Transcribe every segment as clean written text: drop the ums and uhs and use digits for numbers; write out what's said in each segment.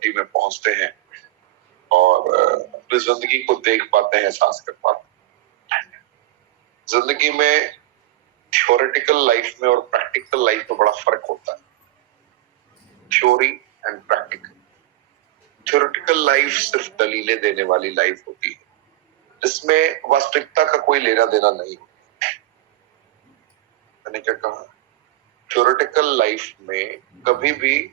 Property में पहुंचते हैं और अपनी जिंदगी को देख पाते हैं, एहसास कर पाते हैं। जिंदगी में थ्योरेटिकल लाइफ में और प्रैक्टिकल लाइफ में बड़ा फर्क होता है, theory and practical. Theoretical life सिर्फ दलीलें देने वाली लाइफ होती है, जिसमें वास्तविकता का कोई लेना देना नहीं होता। मैंने क्या कहा? थ्योरेटिकल लाइफ में कभी भी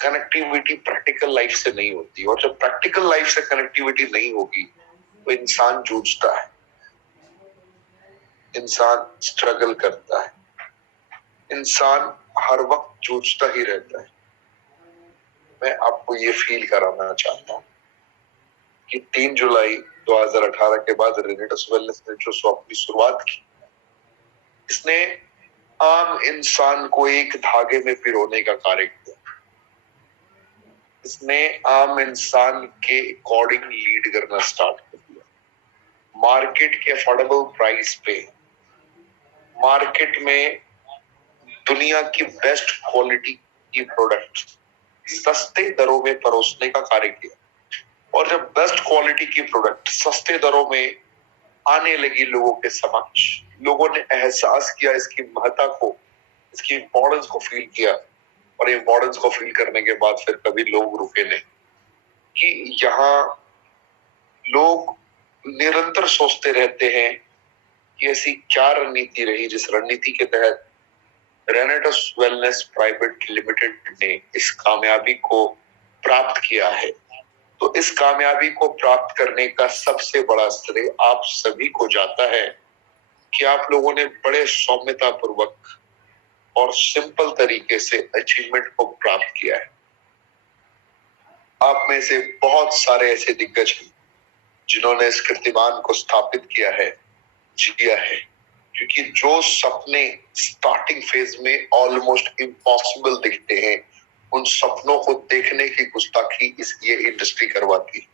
कनेक्टिविटी प्रैक्टिकल लाइफ से नहीं होती, और जब प्रैक्टिकल लाइफ से कनेक्टिविटी नहीं होगी तो इंसान जूझता है, इंसान स्ट्रगल करता है, इंसान हर वक्त जूझता ही रहता है। मैं आपको ये फील कराना चाहता हूँ कि 3 जुलाई 2018 के बाद रेनेटस वेलनेस ने जो अपनी शुरुआत की, इसने आम इंसान को एक धागे में पिरोने का कार्य किया। इसने आम इंसान के अकॉर्डिंग लीड करना स्टार्ट कर दिया। मार्केट के अफोर्डेबल प्राइस पे, मार्केट में दुनिया की बेस्ट क्वालिटी की प्रोडक्ट सस्ते दरों में परोसने का कार्य किया। और जब बेस्ट क्वालिटी की प्रोडक्ट सस्ते दरों में आने लगी लोगों के समक्ष, लोगों ने एहसास किया इसकी महत्ता को, इसकी इम्पोर्टेंस को फील किया। और इम्पोर्टेंस को फील करने के बाद फिर कभी लोग रुके नहीं, कि यहाँ लोग निरंतर सोचते रहते हैं कि ऐसी क्या रणनीति रही जिस रणनीति के तहत रेनेटस वेलनेस प्राइवेट लिमिटेड ने इस कामयाबी को प्राप्त किया है। तो इस कामयाबी को प्राप्त करने का सबसे बड़ा श्रेय आप सभी को जाता है कि आप लोगों ने बड़े सौम्यता पूर्वक और सिंपल तरीके से अचीवमेंट को प्राप्त किया है। आप में से बहुत सारे ऐसे दिग्गज हैं जिन्होंने इस कीर्तिमान को स्थापित किया है, जिया है, क्योंकि जो सपने स्टार्टिंग फेज में ऑलमोस्ट इम्पॉसिबल दिखते हैं, उन सपनों को देखने की गुस्ताखी ये इंडस्ट्री करवाती है।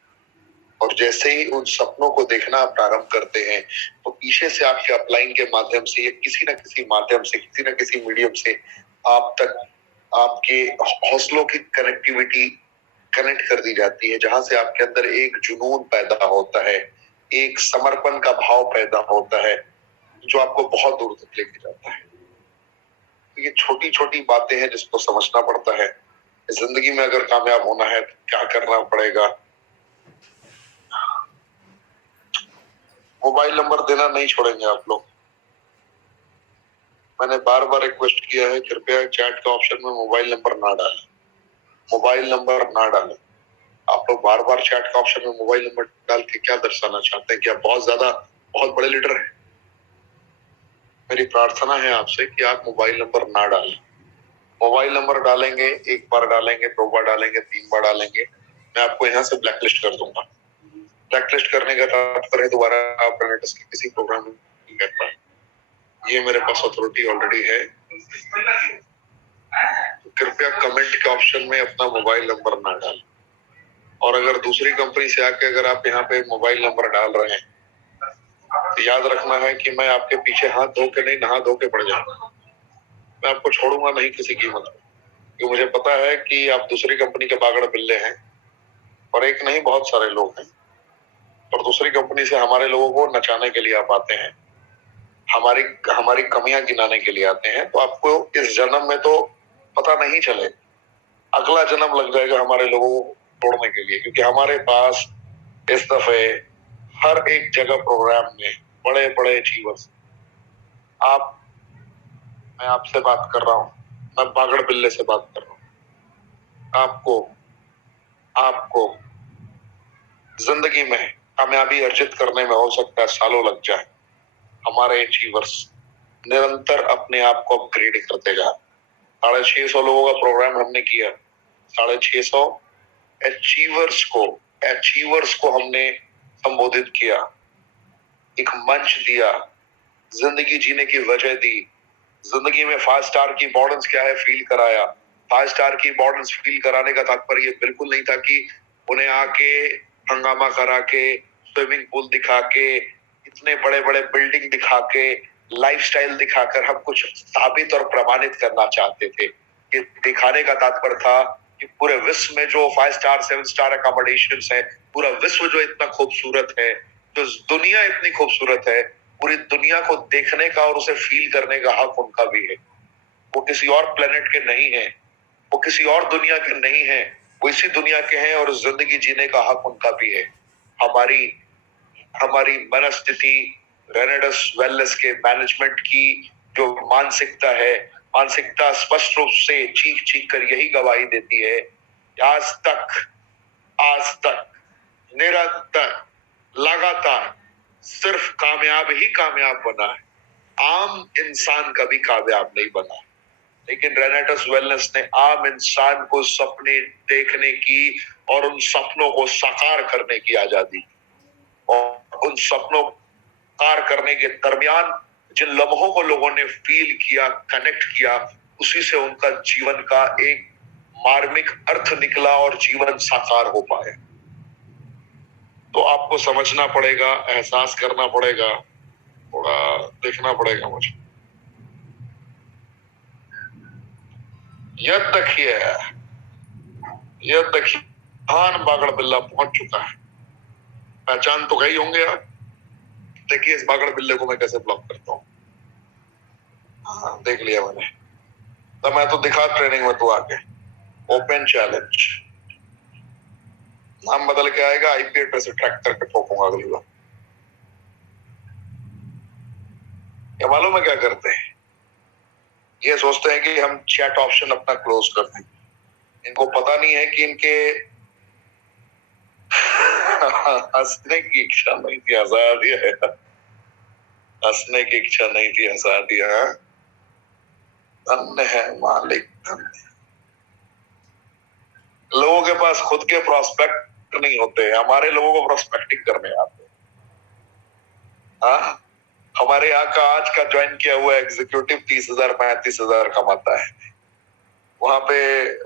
और जैसे ही उन सपनों को देखना प्रारंभ करते हैं तो पीछे से आपके अपलाइन के माध्यम से या किसी न किसी माध्यम से, किसी न किसी मीडियम से आप तक आपके हौसलों की कनेक्टिविटी कनेक्ट कर दी जाती है, जहां से आपके अंदर एक जुनून पैदा होता है, एक समर्पण का भाव पैदा होता है, जो आपको बहुत दूर तक लेके जाता है। तो ये छोटी छोटी बातें हैं जिसको समझना पड़ता है। जिंदगी में अगर कामयाब होना है तो क्या करना पड़ेगा? मोबाइल नंबर देना नहीं छोड़ेंगे आप लोग। मैंने बार बार रिक्वेस्ट किया है, कृपया चैट के ऑप्शन में मोबाइल नंबर ना डालें, मोबाइल नंबर ना डालें। आप लोग बार बार चैट के ऑप्शन में मोबाइल नंबर डाल के क्या दर्शाना चाहते हैं कि आप बहुत बड़े लीडर हैं? मेरी प्रार्थना है आपसे कि आप मोबाइल नंबर ना डालें। मोबाइल नंबर डालेंगे, एक बार डालेंगे, 2 बार डालेंगे, 3 बार डालेंगे, मैं आपको यहाँ से ब्लैकलिस्ट कर दूंगा। ब्लैकलिस्ट करने का तात्पर्य दोबारा आप रेनेटस के किसी प्रोग्राम में नहीं कर पाए। ये मेरे पास अथॉरिटी ऑलरेडी है। तो कृपया कमेंट के ऑप्शन में अपना मोबाइल नंबर ना डालें। और अगर दूसरी कंपनी से आके अगर आप यहाँ पे मोबाइल नंबर डाल रहे हैं तो याद रखना है कि मैं आपके पीछे हाथ धो के नहीं, नहा धो के पड़ जाऊंगा। मैं आपको छोड़ूंगा नहीं किसी कीमत पे, क्योंकि मुझे पता है कि आप दूसरी कंपनी के बागड़ बिल्ले हैं, और एक नहीं बहुत सारे लोग हैं, और दूसरी कंपनी से हमारे लोगों को नचाने के लिए आप आते हैं, हमारी हमारी कमियां गिनाने के लिए आते हैं। तो आपको इस जन्म में तो पता नहीं चले, अगला जन्म लग जाएगा हमारे लोगों को तोड़ने के लिए, क्योंकि हमारे पास इस दफे हर एक जगह प्रोग्राम में बड़े बड़े अचीवर्स। मैं आपसे बात कर रहा हूँ, मैं बागड़ बिल्ले से बात कर रहा हूँ। आपको जिंदगी में कामयाबी अर्जित करने में हो सकता है सालों लग जाए। हमारे अचीवर्स निरंतर अपने आप को अपग्रेड करते जा। 650 लोगों का प्रोग्राम हमने किया, 650 अचीवर्स को हमने संबोधित किया, एक मंच दिया, जिंदगी जीने की वजह दी, जिंदगी में 5 स्टार की इम्पोर्टेंस क्या है फील कराया। 5 स्टार की इम्पोर्टेंस फील कराने का तात्पर्य बिल्कुल नहीं था कि उन्हें आके हंगामा करा के, स्विमिंग पूल दिखा के, इतने बड़े बड़े बिल्डिंग दिखा के, लाइफस्टाइल दिखाकर हम कुछ साबित और प्रमाणित करना चाहते थे। ये दिखाने का तात्पर्य था कि कि पूरे विश्व में जो 5 स्टार 7 स्टार अकोमोडेशन है, पूरा विश्व जो इतना खूबसूरत है, जो दुनिया इतनी खूबसूरत है, पूरी दुनिया को देखने का और उसे फील करने का हक उनका भी है। वो किसी और प्लेनेट के नहीं है, वो किसी और दुनिया के नहीं है, वो इसी दुनिया के हैं और जिंदगी जीने का हक उनका भी है। हमारी हमारी मनस्थिति, रेनेडस वेलनेस के मैनेजमेंट की जो मानसिकता है, मानसिकता स्पष्ट रूप से चीख चीख कर यही गवाही देती है कि आज तक निरंतर लगातार सिर्फ कामयाब ही कामयाब बना है, आम इंसान कभी कामयाब नहीं बना। लेकिन रेनेटस वेलनेस ने आम इंसान को सपने देखने की और उन सपनों को साकार करने की आजादी, और उन सपनों को साकार करने के दरमियान जिन लम्हों को लोगों ने फील किया, कनेक्ट किया, उसी से उनका जीवन का एक मार्मिक अर्थ निकला और जीवन साकार हो पाए। तो आपको समझना पड़ेगा, एहसास करना पड़ेगा, थोड़ा देखना पड़ेगा मुझे। यह देखिए महान बागड़ बिल्ला पहुंच चुका है। पहचान तो गई होंगे आप। देखिए इस बागड़ बिल्ले को मैं कैसे ब्लॉक करता हूँ। हाँ, देख लिया मैंने। तो मैं तो दिखा ट्रेनिंग में, तू आके ओपन चैलेंज, नाम बदल के आएगा, आईपी एड्रेस ट्रैक करके ठोकूंगा अगली बार। ये मालूम है क्या करते हैं? ये सोचते हैं कि हम चैट ऑप्शन अपना क्लोज कर दें। इनको पता नहीं है कि इनके हंसने की इच्छा नहीं थी, हंसा दिया है। हंसने की इच्छा नहीं थी, हंसा दिया। धन्य है मालिक, धन्य। लोगों के पास खुद के प्रोस्पेक्ट नहीं होते, हमारे लोगों को प्रोस्पेक्टिंग करने आते हैं। हाँ, हमारे यहाँ का आज का ज्वाइन किया हुआ एग्जीक्यूटिव 30,000 35,000 कमाता है। वहां पे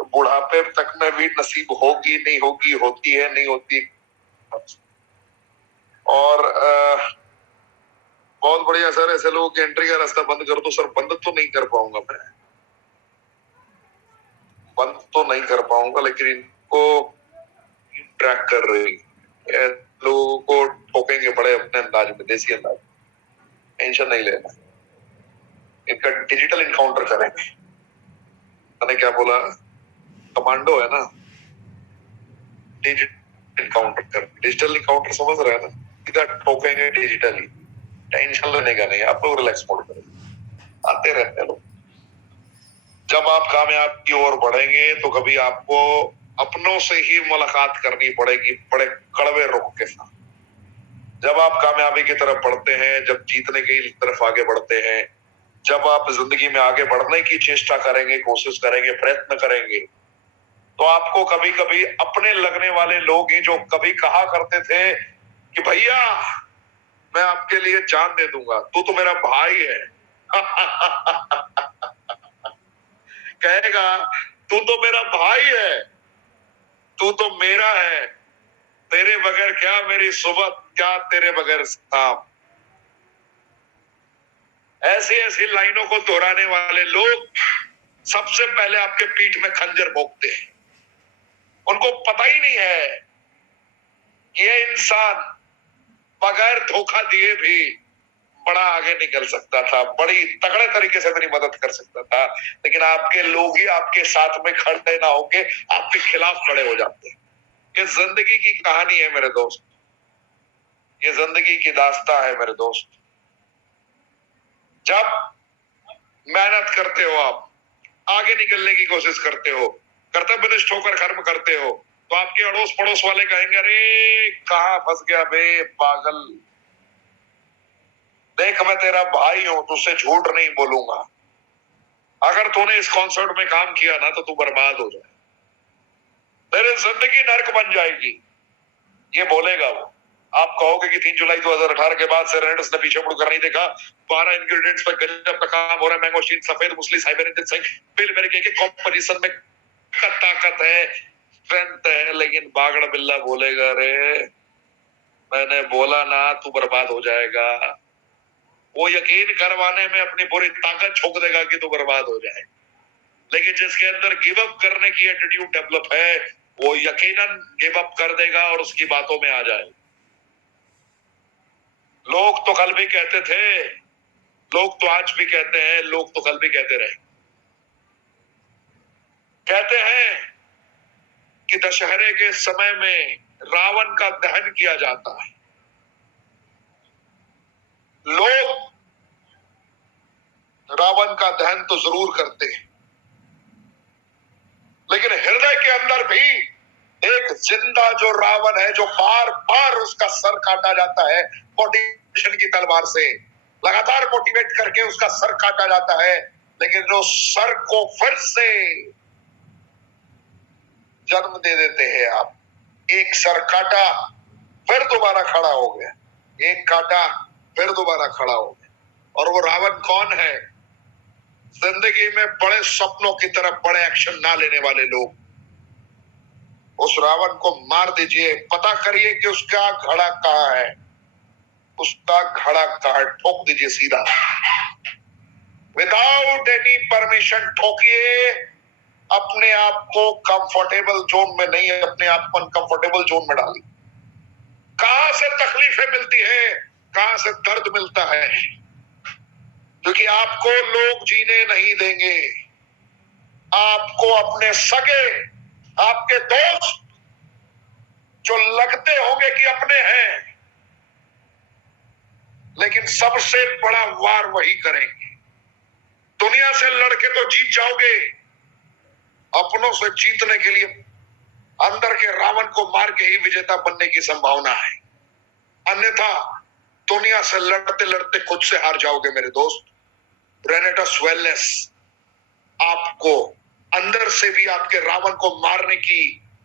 बुढ़ापे तक में भी नसीब होगी नहीं होगी, होती है नहीं होती। और बहुत बढ़िया सर, ऐसे लोगों की एंट्री का रास्ता बंद कर दो। सर बंद तो नहीं कर पाऊंगा मैं, बंद तो नहीं कर पाऊंगा, लेकिन इनको ट्रैक कर रही है। लोगों को ठोकेंगे बड़े अपने अंदाज में, देसी अंदाज। टेंशन नहीं लेना, इनका डिजिटल इनकाउंटर करेंगे। मैंने क्या बोला? कमांडो है ना, डिजिटल इनकाउंटर कर। डिजिटल इनकाउंटर समझ रहे हैं ना? सीधा ठोकेंगे डिजिटली। टेंशन लेने का नहीं, आप लोग रिलैक्स मोड करें, आते रहते हैं लोग। जब आप कामयाब की ओर बढ़ेंगे तो कभी आपको अपनों से ही मुलाकात करनी पड़ेगी, बड़े कड़वे रुख के साथ। जब आप कामयाबी की तरफ बढ़ते हैं, जब जीतने की तरफ आगे बढ़ते हैं, जब आप जिंदगी में आगे बढ़ने की चेष्टा करेंगे, कोशिश करेंगे, प्रयत्न करेंगे, तो आपको कभी कभी अपने लगने वाले लोग ही, जो कभी कहा करते थे कि भैया मैं आपके लिए जान दे दूंगा, तू तो मेरा भाई है, कहेगा तू तो मेरा भाई है, तू तो मेरा है, तेरे बगैर क्या मेरी सुबह, क्या तेरे बगैर शाम। ऐसी ऐसी लाइनों को दोहराने वाले लोग सबसे पहले आपके पीठ में खंजर भोंकते हैं। उनको पता ही नहीं है कि ये इंसान बगैर धोखा दिए भी बड़ा आगे निकल सकता था, बड़ी तगड़े तरीके से मेरी मदद कर सकता था, लेकिन आपके लोग ही आपके साथ में खड़े ना होके आपके खिलाफ खड़े हो जाते हैं। ये जिंदगी की कहानी है मेरे दोस्त, ये जिंदगी की दास्तां है मेरे दोस्त। जब मेहनत करते हो, आप आगे निकलने की कोशिश करते हो, कर्तव्यनिष्ठ होकर कर्म करते हो, तो आपके अड़ोस पड़ोस वाले कहेंगे अरे कहाँ फंस गया बे पागल, देख मैं तेरा भाई हूं, तुझसे झूठ नहीं बोलूंगा। अगर तूने इस कॉन्सर्ट में काम किया ना तो तू बर्बाद हो जाए, तेरी जिंदगी नर्क बन जाएगी, ये बोलेगा वो। आप कहोगे कि 3 जुलाई 2018 के बाद से रेनेडस ने पीछे मुड़कर नहीं देखा, 12 इंग्रेडिएंट्स पर गजब का काम हो रहा है, मैंगो शीन, सफेद मूसली, साइबेरियन जिंसेंग, पिल मेरे के कॉम्पोजिशन में ताकत है, स्ट्रेंथ है। लेकिन बागड़ बिल्ला बोलेगा रे मैंने बोला ना तू बर्बाद हो जाएगा। वो यकीन करवाने में अपनी पूरी ताकत झोंक देगा कि तू बर्बाद हो जाए। लेकिन जिसके अंदर गिव अप करने की एटीट्यूड डेवलप है वो यकीनन गिव अप कर देगा और उसकी बातों में आ जाए। लोग तो कल भी कहते थे, लोग तो आज भी कहते हैं, लोग तो कल भी कहते रहे, कहते हैं कि दशहरे के समय में रावण का दहन किया जाता है। लोग रावण का दहन तो जरूर करते हैं, लेकिन हृदय के अंदर भी एक जिंदा जो रावण है, जो बार बार उसका सर काटा जाता है मोटिवेशन की तलवार से, लगातार मोटिवेट करके उसका सर काटा जाता है, लेकिन जो सर को फिर से जन्म दे देते हैं आप। एक सर काटा फिर दोबारा खड़ा हो गया, एक काटा फिर दोबारा खड़ा हो गया। और वो रावण कौन है? जिंदगी में बड़े सपनों की तरफ बड़े एक्शन ना लेने वाले लोग। उस रावण को मार दीजिए, पता करिए कि उसका घड़ा कहाँ है, उसका घड़ा कहाँ, ठोक दीजिए सीधा, विदाउट एनी परमिशन ठोकिए। अपने आप को कंफर्टेबल जोन में नहीं, अपने आप को अनकंफर्टेबल जोन में डालिए। कहां से तकलीफें मिलती है, कहां से दर्द मिलता है? क्योंकि आपको लोग जीने नहीं देंगे। आपको अपने सगे, आपके दोस्त जो लगते होंगे कि अपने हैं, लेकिन सबसे बड़ा वार वही करेंगे। दुनिया से लड़के तो जीत जाओगे, अपनों से जीतने के लिए अंदर के रावण को मार के ही विजेता बनने की संभावना है। अन्यथा दुनिया से लड़ते लड़ते खुद से हार जाओगे मेरे दोस्त। रेनेटस वेलनेस आपको अंदर से भी आपके रावण को मारने की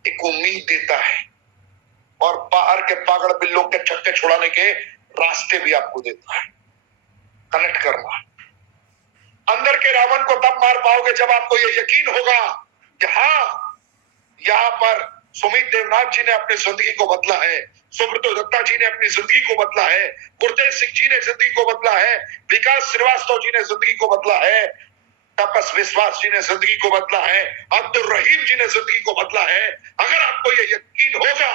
एक उम्मीद देता है और बाहर के पागड़ बिल्लों के छक्के छुड़ाने के रास्ते भी आपको देता है। कनेक्ट करना, अंदर के रावण को तब मार पाओगे जब आपको यह यकीन होगा कि हाँ, यहाँ पर सुमित देवनाथ जी ने अपनी जिंदगी को बदला है, सुब्रतो दत्ता जी ने अपनी जिंदगी को बदला है, गुरतेज सिंह जी ने जिंदगी को बदला है, विकास श्रीवास्तव जी ने जिंदगी को बदला है, तपस विश्वास जी ने जिंदगी को बदला है, अब्दुल रहीम जी ने जिंदगी को बदला है। अगर आपको ये यकीन होगा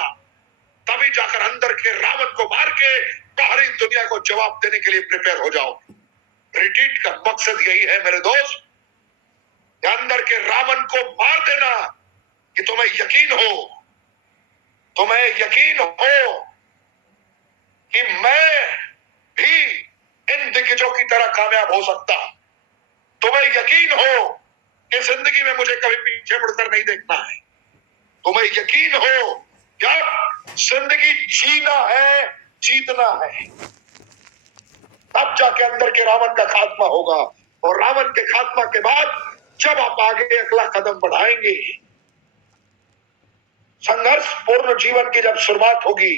तभी जाकर अंदर के रावण को मार के बाहरी दुनिया को जवाब देने के लिए प्रिपेयर हो जाओ। रिट्रीट का मकसद यही है मेरे दोस्त, अंदर के रावण को मार देना कि तुम्हें यकीन हो, तुम्हें यकीन हो कि मैं भी इन दिग्गजों की तरह कामयाब हो सकता। तुम्हें यकीन हो कि जिंदगी में मुझे कभी पीछे मुड़कर नहीं देखना है। तुम्हें यकीन हो कि अब जिंदगी जीना है, जीतना है। तब जाके अंदर के रावण का खात्मा होगा और रावण के खात्मा के बाद जब आप आगे अगला कदम बढ़ाएंगे, संघर्ष पूर्ण जीवन की जब शुरुआत होगी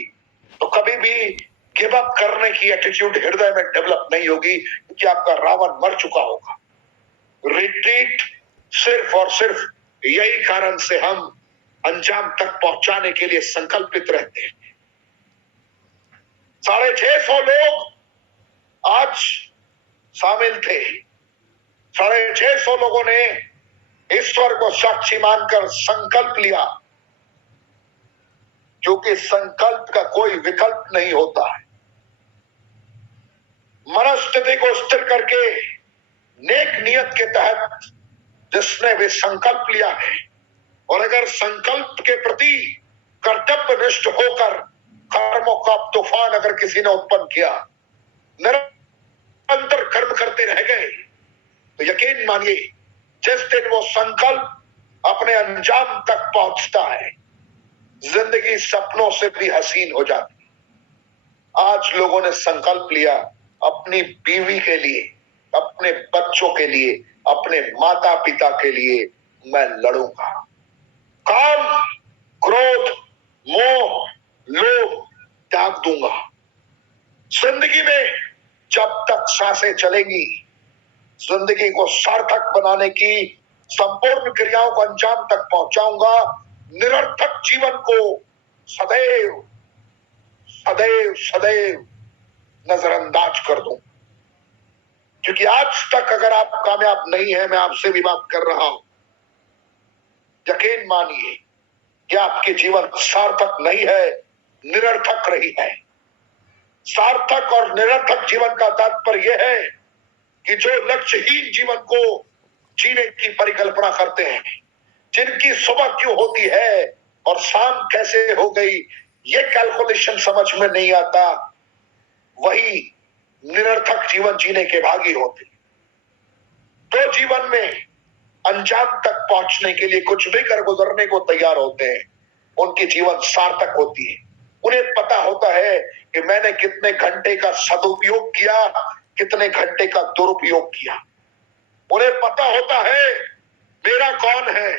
तो कभी भी गिव अप करने की एटीट्यूड हृदय में डेवलप नहीं होगी, क्योंकि आपका रावण मर चुका होगा। रिट्रीट सिर्फ और सिर्फ यही कारण से हम अंजाम तक पहुंचाने के लिए संकल्पित रहते हैं। 650 लोग आज शामिल थे। 650 लोगों ने ईश्वर को साक्षी मानकर संकल्प लिया, क्योंकि संकल्प का कोई विकल्प नहीं होता है। मनस्थिति को स्थिर करके नेक नियत के तहत जिसने भी संकल्प लिया है, और अगर संकल्प के प्रति कर्तव्यनिष्ठ होकर कर्मों का तूफान अगर किसी ने उत्पन्न किया, निरंतर कर्म करते रह गए, तो यकीन मानिए जिस दिन वो संकल्प अपने अंजाम तक पहुंचता है, जिंदगी सपनों से भी हसीन हो जाती। आज लोगों ने संकल्प लिया अपनी बीवी के लिए, अपने बच्चों के लिए, अपने माता पिता के लिए मैं लड़ूंगा। काम, क्रोध, मोह, लोभ त्याग दूंगा। जिंदगी में जब तक सांसें चलेंगी, जिंदगी को सार्थक बनाने की संपूर्ण क्रियाओं को अंजाम तक पहुंचाऊंगा। निरर्थक जीवन को सदैव सदैव सदैव नजरअंदाज कर दूं। क्योंकि आज तक अगर आप कामयाब नहीं है, मैं आपसे भी बात कर रहा हूं, यकीन मानिए कि आपके जीवन सार्थक नहीं है, निरर्थक रही है। सार्थक और निरर्थक जीवन का तात्पर्य यह है कि जो लक्ष्यहीन जीवन को जीने की परिकल्पना करते हैं, जिनकी सुबह क्यों होती है और शाम कैसे हो गई ये कैलकुलेशन समझ में नहीं आता, वही निरर्थक जीवन जीने के भागी होते। तो जीवन में अंजाम तक पहुंचने के लिए कुछ भी कर गुजरने को तैयार होते हैं, उनकी जीवन सार्थक होती है। उन्हें पता होता है कि मैंने कितने घंटे का सदुपयोग किया, कितने घंटे का दुरुपयोग किया। उन्हें पता होता है मेरा कौन है।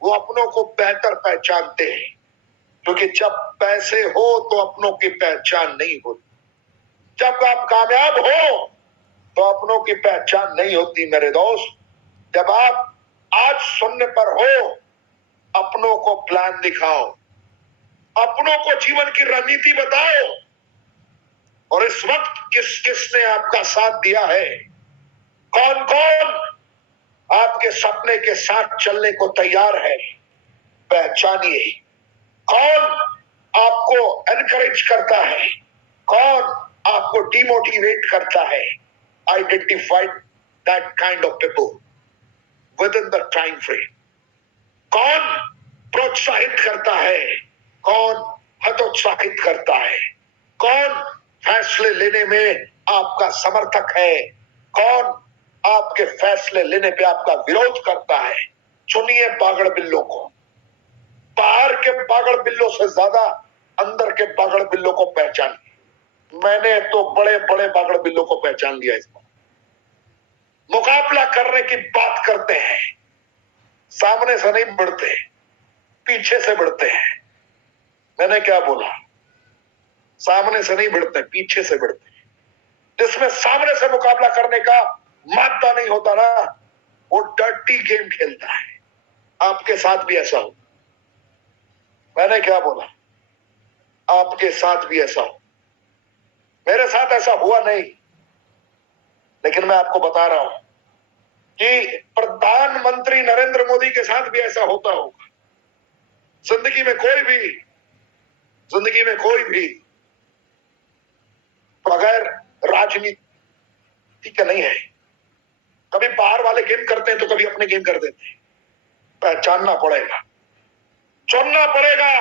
वो अपनों को बेहतर पहचानते हैं, क्योंकि जब पैसे हो तो अपनों की पहचान नहीं होती। जब आप कामयाब हो तो अपनों की पहचान नहीं होती मेरे दोस्त। जब आप आज शून्य पर हो, अपनों को प्लान दिखाओ, अपनों को जीवन की रणनीति बताओ, और इस वक्त किस किसने आपका साथ दिया है, कौन कौन आपके सपने के साथ चलने को तैयार है, पहचानिए। कौन आपको एनकरेज करता है, कौन आपको डिमोटिवेट करता है। Identify that kind of people with in the time frame. कौन प्रोत्साहित करता है, कौन हतोत्साहित करता है, कौन फैसले लेने में आपका समर्थक है, कौन आपके फैसले लेने पे आपका विरोध करता है। चुनिए बागड़ बिल्लों को। बाहर के बागड़ बिल्लों से ज्यादा अंदर के बागड़ बिल्लों को पहचानिए। मैंने तो बड़े बड़े बागड़ बिल्लों को पहचान लिया। इसको मुकाबला करने की बात करते हैं, सामने से नहीं बढ़ते, पीछे से बढ़ते हैं। मैंने क्या बोला? सामने से नहीं बढ़ते, पीछे से बढ़ते हैं। जिसमें सामने से मुकाबला करने का मादा नहीं होता ना, वो डर्टी गेम खेलता है। आपके साथ भी ऐसा हो। मैंने क्या बोला? आपके साथ भी ऐसा हो। मेरे साथ ऐसा हुआ नहीं, लेकिन मैं आपको बता रहा हूं कि प्रधानमंत्री नरेंद्र मोदी के साथ भी ऐसा होता होगा। जिंदगी में कोई भी बगैर राजनीति का नहीं है। कभी बाहर वाले गेम करते हैं तो कभी अपने गेम कर देते हैं। पहचानना पड़ेगा, चुनना पड़ेगा,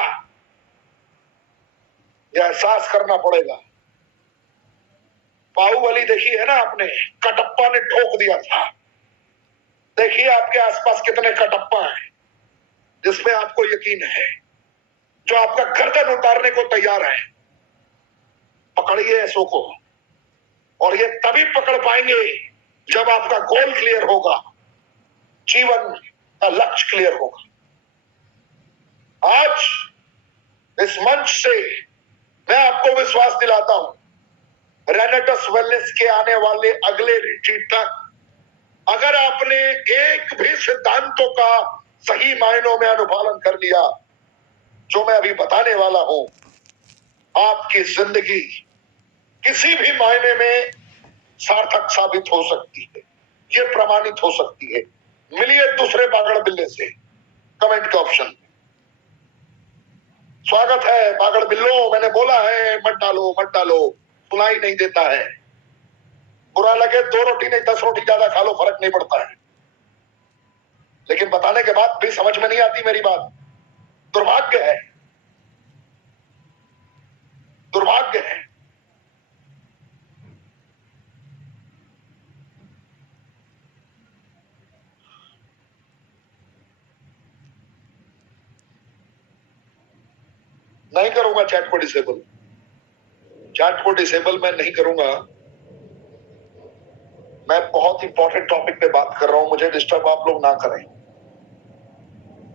यह एहसास करना पड़ेगा। बाहुबली देखी है ना आपने? कटप्पा ने ठोक दिया था। देखिए आपके आसपास कितने कटप्पा हैं जिसमें आपको यकीन है, जो आपका गर्दन उतारने को तैयार है। पकड़िए ऐसों को, और ये तभी पकड़ पाएंगे जब आपका गोल क्लियर होगा, जीवन का लक्ष्य क्लियर होगा। आज इस मंच से मैं आपको विश्वास दिलाता हूं, रेनेटस वेलनेस के आने वाले अगले रिट्रीट तक अगर आपने एक भी सिद्धांतों का सही मायनों में अनुपालन कर लिया, जो मैं अभी बताने वाला हूं, आपकी जिंदगी किसी भी मायने में सार्थक साबित हो सकती है। ये प्रमाणित हो सकती है। मिलिए दूसरे बागड़ बिल्ले से कमेंट के ऑप्शन में। स्वागत है बागड़ बिल्लो। मैंने बोला है मत डालो मत डालो, सुनाई नहीं देता है। बुरा लगे 2 रोटी नहीं 10 रोटी ज्यादा खा लो, फर्क नहीं पड़ता है। लेकिन बताने के बाद भी समझ में नहीं आती मेरी बात। दुर्भाग्य है, दुर्भाग्य है। नहीं करूंगा चैट को डिसेबल। चैट को डिसेबल मैं नहीं करूंगा। मैं बहुत इंपॉर्टेंट टॉपिक पे बात कर रहा हूं, मुझे डिस्टर्ब आप लोग ना करें।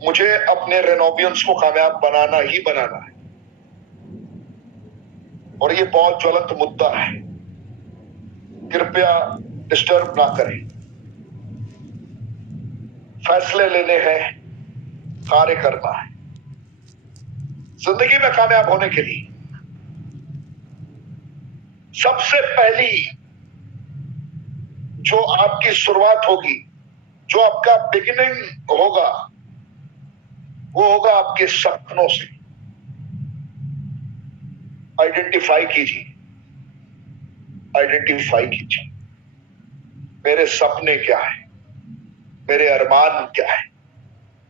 मुझे अपने रेनोवियंस को कामयाब बनाना ही बनाना है, और ये बहुत ज्वलंत मुद्दा है। कृपया डिस्टर्ब ना करें। फैसले लेने हैं, कार्य करना है। जिंदगी में कामयाब होने के लिए सबसे पहली जो आपकी शुरुआत होगी, जो आपका बिगिनिंग होगा, वो होगा आपके सपनों से। आइडेंटिफाई कीजिए, आइडेंटिफाई कीजिए मेरे सपने क्या है, मेरे अरमान क्या है।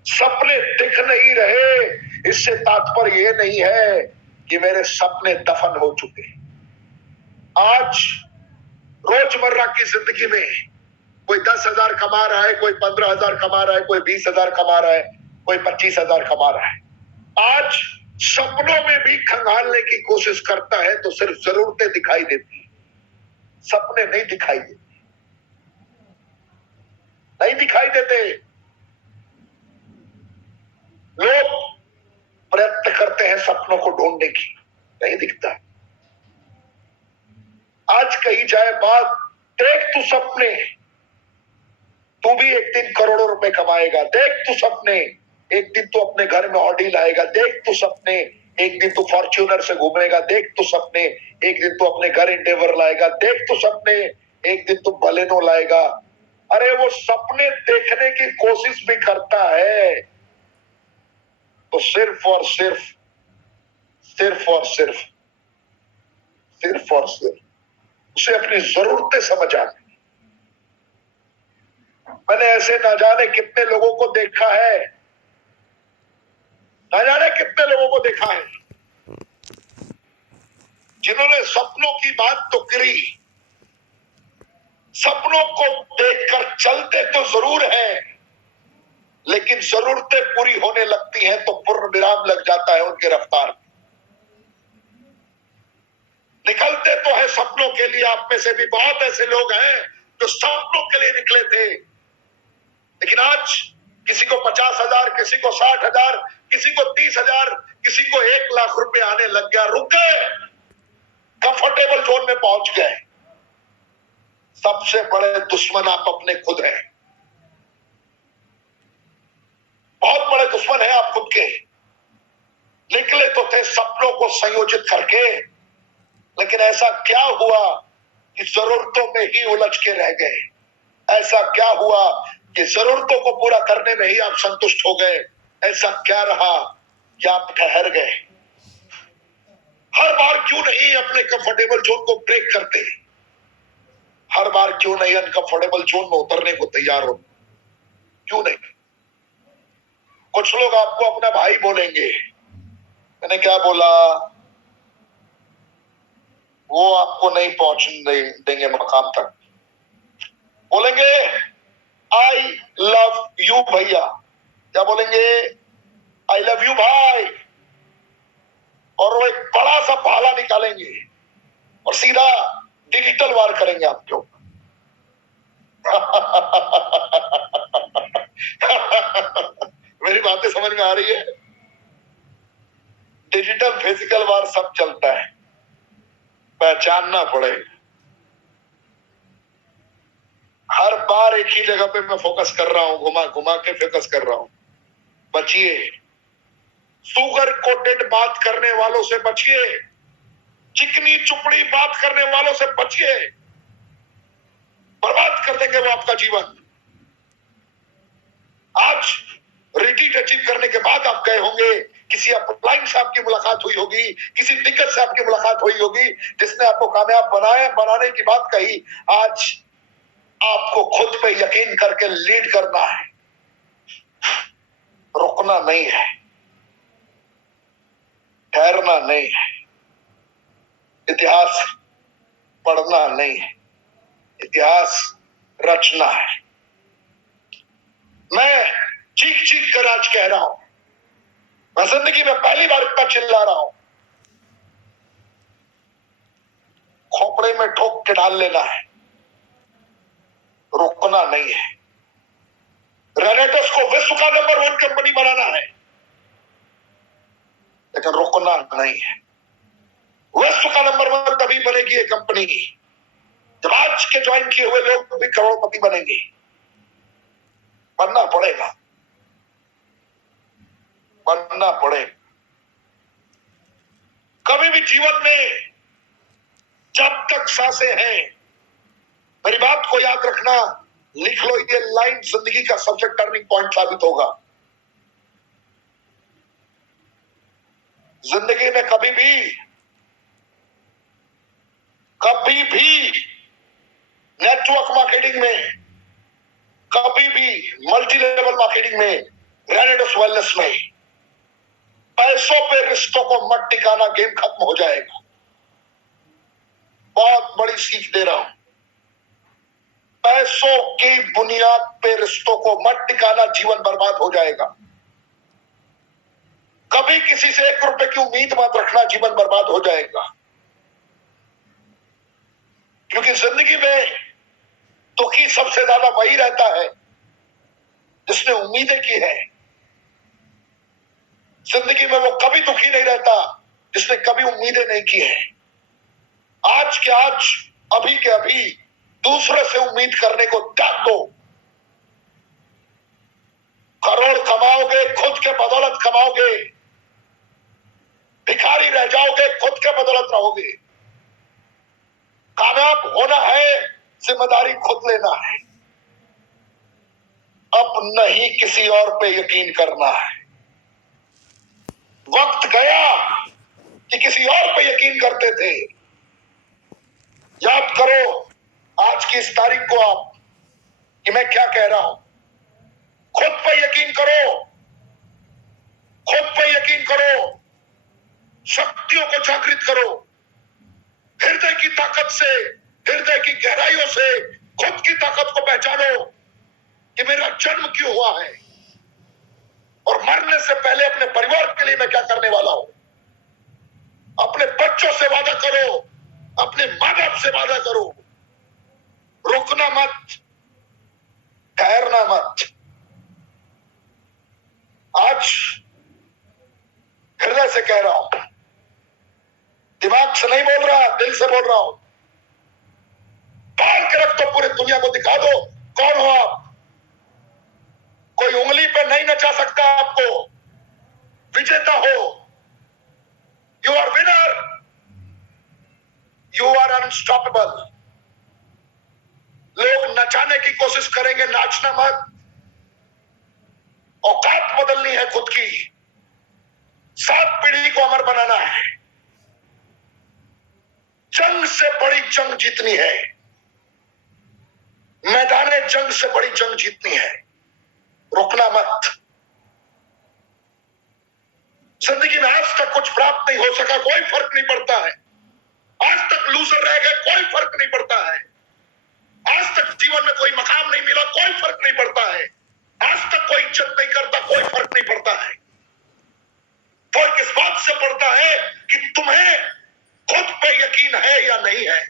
सपने दिख नहीं रहे इससे तात्पर्य ये नहीं है कि मेरे सपने दफन हो चुके। आज रोजमर्रा की जिंदगी में कोई 10,000 कमा रहा है, कोई 15,000 कमा रहा है, कोई 20,000 कमा रहा है, कोई 25,000 कमा रहा है। आज सपनों में भी खंगालने की कोशिश करता है तो सिर्फ जरूरतें दिखाई देती है, सपने नहीं दिखाई देते, नहीं दिखाई देते। लोग प्रयत्न करते हैं सपनों को ढूंढने की, नहीं दिखता। आज कही जाए बात, देख तू सपने, तू भी एक दिन करोड़ों रुपए कमाएगा। देख तू सपने, एक दिन तू अपने घर में ऑडी लाएगा। देख तू सपने, एक दिन तू फॉर्च्यूनर से घूमेगा। देख तू सपने, एक दिन तू अपने घर इंडेवर लाएगा। देख तू सपने, एक दिन तू बलेनो लाएगा। अरे वो सपने देखने की कोशिश भी करता है तो सिर्फ और सिर्फ, सिर्फ और सिर्फ, सिर्फ और सिर्फ उसे अपनी जरूरतें समझ आती। मैंने ऐसे ना जाने कितने लोगों को देखा है, ना जाने कितने लोगों को देखा है जिन्होंने सपनों की बात तो करी, सपनों को देखकर चलते तो जरूर है, लेकिन जरूरतें पूरी होने लगती हैं तो पूर्ण विराम लग जाता है उनके रफ्तार। निकलते तो है सपनों के लिए, आप में से भी बहुत ऐसे लोग हैं जो सपनों के लिए निकले थे, लेकिन आज किसी को 50,000, किसी को 60,000, किसी को 30,000, किसी को 1,00,000 रुपए आने लग गया। रुक गए, कंफर्टेबल जोन में पहुंच गए। सबसे बड़े दुश्मन आप अपने खुद हैं, बहुत बड़े दुश्मन हैं आप खुद के। निकले तो थे सपनों को संयोजित करके, लेकिन ऐसा क्या हुआ कि जरूरतों में ही उलझ के रह गए। ऐसा क्या हुआ कि जरूरतों को पूरा करने में ही आप संतुष्ट हो गए। ऐसा क्या रहा कि आप ठहर गए। हर बार क्यों नहीं अपने कंफर्टेबल जोन को ब्रेक करते, हर बार क्यों नहीं अनकंफर्टेबल जोन में उतरने को तैयार हो, क्यों नहीं। कुछ लोग आपको अपना भाई बोलेंगे, मैंने क्या बोला, वो आपको नहीं पहुंचने देंगे मकाम तक। बोलेंगे आई लव यू भैया, क्या बोलेंगे, आई लव यू भाई, और वो एक बड़ा सा भाला निकालेंगे और सीधा डिजिटल वार करेंगे आपके ऊपर। मेरी बातें समझ में आ रही है। डिजिटल फिजिकल वार सब चलता है, पहचानना पड़ेगा। हर बार एक ही जगह पे मैं फोकस कर रहा हूं, घुमा घुमा के फोकस कर रहा हूं। बचिए, सुगर कोटेड बात करने वालों से बचिए, चिकनी चुपड़ी बात करने वालों से बचिए, बर्बाद कर देंगे वो आपका जीवन। आज रिट्रीट अचीव करने के बाद आप गए होंगे, किसी अपलाइन से आपकी मुलाकात हुई होगी, किसी दिग्गज से आपकी मुलाकात हुई होगी जिसने आपको कामयाब बनाने की बात कही। आज आपको खुद पे यकीन करके लीड करना है, रुकना नहीं है, ठहरना नहीं है, इतिहास पढ़ना नहीं है, इतिहास रचना है। मैं चीख चीख कर आज कह रहा हूं, मैं जिंदगी में पहली बार इतना चिल्ला रहा हूं, खोपड़े में ठोक के डाल लेना है, रुकना नहीं है। रेनेटस को विश्व का नंबर 1 कंपनी बनाना है, लेकिन रुकना नहीं है। विश्व का नंबर 1 तभी बनेगी ये कंपनी जब आज के ज्वाइन किए हुए लोग भी करोड़पति बनेंगे। बनना पड़ेगा, बनना पड़ेगा। कभी भी जीवन में जब तक सांसें हैं, मेरी बात को याद रखना, लिख लो, ये लाइन जिंदगी का सबसे टर्निंग पॉइंट साबित होगा। जिंदगी में कभी भी नेटवर्क मार्केटिंग में, कभी भी मल्टी लेवल मार्केटिंग में, रेनेडस वेलनेस में पैसों पे रिश्तों को मत टिकाना, गेम खत्म हो जाएगा। बहुत बड़ी सीख दे रहा हूं। पैसों की बुनियाद पे रिश्तों को मत टिकाना, जीवन बर्बाद हो जाएगा। कभी किसी से 1 रुपए की उम्मीद मत रखना, जीवन बर्बाद हो जाएगा। क्योंकि जिंदगी में दुखी सबसे ज्यादा वही रहता है जिसने उम्मीदें की है। जिंदगी में वो कभी दुखी नहीं रहता जिसने कभी उम्मीदें नहीं की है। आज के आज, अभी के अभी दूसरे से उम्मीद करने को त्याग दो। करोड़ कमाओगे, खुद के बदौलत कमाओगे। भिखारी रह जाओगे, खुद के बदौलत रहोगे। कामयाब होना है, जिम्मेदारी खुद लेना है। अब नहीं किसी और पे यकीन करना है। वक्त गया कि किसी और पे यकीन करते थे। याद करो आज की इस तारीख को आप, कि मैं क्या कह रहा हूं। खुद पे यकीन करो, खुद पे यकीन करो। शक्तियों को जागृत करो। हृदय की ताकत से, हृदय की गहराइयों से खुद की ताकत को पहचानो कि मेरा जन्म क्यों हुआ है और मरने से पहले अपने परिवार के लिए मैं क्या करने वाला हूं। अपने बच्चों से वादा करो, अपने मां बाप से वादा करो। रुकना मत, ठहरना मत। आज हृदय से कह रहा हूं, दिमाग से नहीं बोल रहा, दिल से बोल रहा हूं। पाल के रख दो, पूरी दुनिया को दिखा दो कौन हो आप। कोई उंगली पे नहीं नचा सकता आपको। विजेता हो, you are winner, you are unstoppable. लोग नचाने की कोशिश करेंगे, नाचना मत। औकात बदलनी है खुद की। 7 पीढ़ी को अमर बनाना है। जंग से बड़ी जंग जीतनी है। मैदाने जंग से बड़ी जंग जीतनी है। रुकना मत। जिंदगी में आज तक कुछ प्राप्त नहीं हो सका, कोई फर्क नहीं पड़ता है। आज तक लूजर रह गए, कोई फर्क नहीं पड़ता है। आज तक जीवन में कोई मकाम नहीं मिला, कोई फर्क नहीं पड़ता है। आज तक कोई इज्जत नहीं करता, कोई फर्क नहीं पड़ता है। फर्क इस बात से पड़ता है कि तुम्हें खुद पे यकीन है या नहीं है।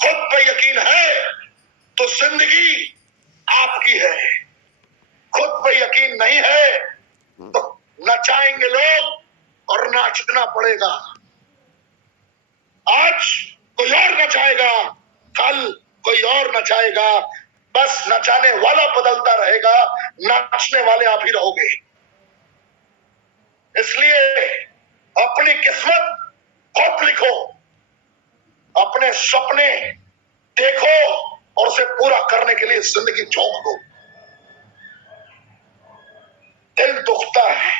खुद पे यकीन है तो जिंदगी आपकी है। खुद पे यकीन नहीं है तो नचाएंगे लोग और नाचना पड़ेगा। आज कोई और नचाएगा, कल कोई और नचाएगा। बस नचाने वाला बदलता रहेगा, नाचने वाले आप ही रहोगे। इसलिए अपनी किस्मत खुद लिखो, अपने सपने देखो और उसे पूरा करने के लिए जिंदगी झोंक दो। दिल दुखता है,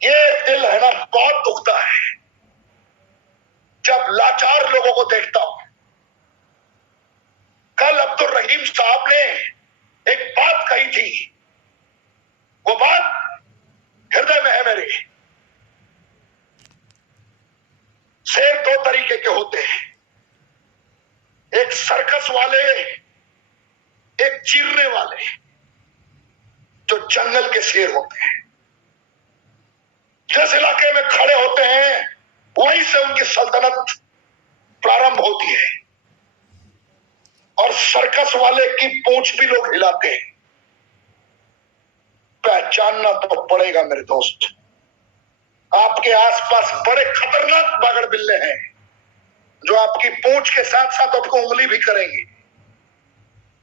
ये दिल है ना, बहुत दुखता है जब लाचार लोगों को देखता हूं। कल अब्दुल रहीम साहब ने एक बात कही थी, वो बात हृदय में है मेरे। शेर 2 तरीके के होते हैं, एक सर्कस वाले, एक चीरने वाले। जो जंगल के शेर होते हैं, जिस इलाके में खड़े होते हैं वहीं से उनकी सल्तनत प्रारंभ होती है। और सर्कस वाले की पूंछ भी लोग हिलाते हैं। पहचानना तो पड़ेगा मेरे दोस्त। आपके आसपास बड़े खतरनाक बागड़ बिल्ले हैं जो आपकी पूंछ के साथ साथ आपको उंगली भी करेंगे।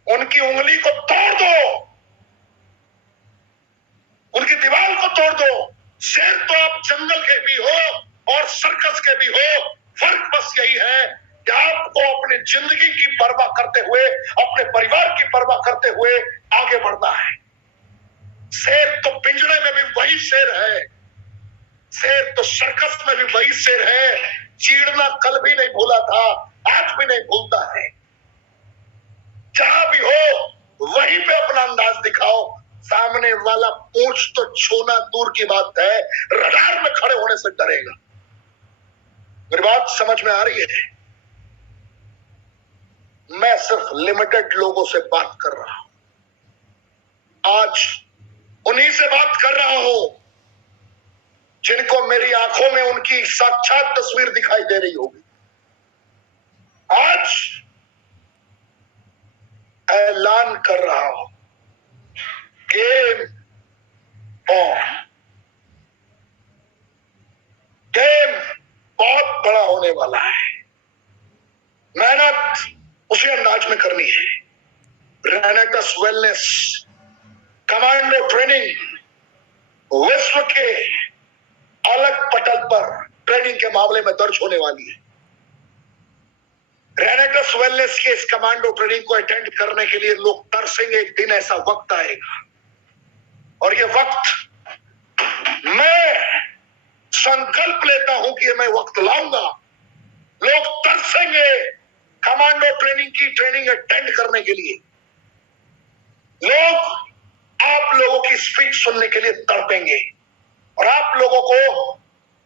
उनकी उंगली को तोड़ दो, उनकी दीवार को तोड़ दो। शेर तो आप जंगल के भी हो और सर्कस के भी हो, फर्क बस यही है कि आपको अपनी जिंदगी की परवाह करते हुए, अपने परिवार की परवाह करते हुए आगे बढ़ना है। शेर तो पिंजरे में भी वही शेर है, शेर तो सर्कस में भी वही शेर है। चीड़ना कल भी नहीं भूला था, आज भी नहीं भूलता है। जहां भी हो वहीं पे अपना अंदाज दिखाओ। सामने वाला पूंछ तो छूना दूर की बात है, रडार में खड़े होने से डरेगा। मेरी बात समझ में आ रही है? मैं सिर्फ लिमिटेड लोगों से बात कर रहा हूं। आज उन्हीं से बात कर रहा हूं जिनको मेरी आंखों में उनकी साक्षात तस्वीर दिखाई दे रही होगी। आज ऐलान कर रहा हूं, गेम ऑन। गेम बहुत बड़ा होने वाला है। मेहनत उसी अंदाज में करनी है। रेनेटस वेलनेस कमांडो ट्रेनिंग विश्व के अलग पटल पर ट्रेनिंग के मामले में दर्ज होने वाली है। रेनेटस वेलनेस के इस कमांडो ट्रेनिंग को अटेंड करने के लिए लोग तरसेंगे। एक दिन ऐसा वक्त आएगा और ये वक्त मैं संकल्प लेता हूं कि मैं वक्त लाऊंगा। लोग तरसेंगे कमांडो ट्रेनिंग की ट्रेनिंग अटेंड करने के लिए। लोग आप लोगों की स्पीच सुनने के लिए तड़पेंगे और आप लोगों को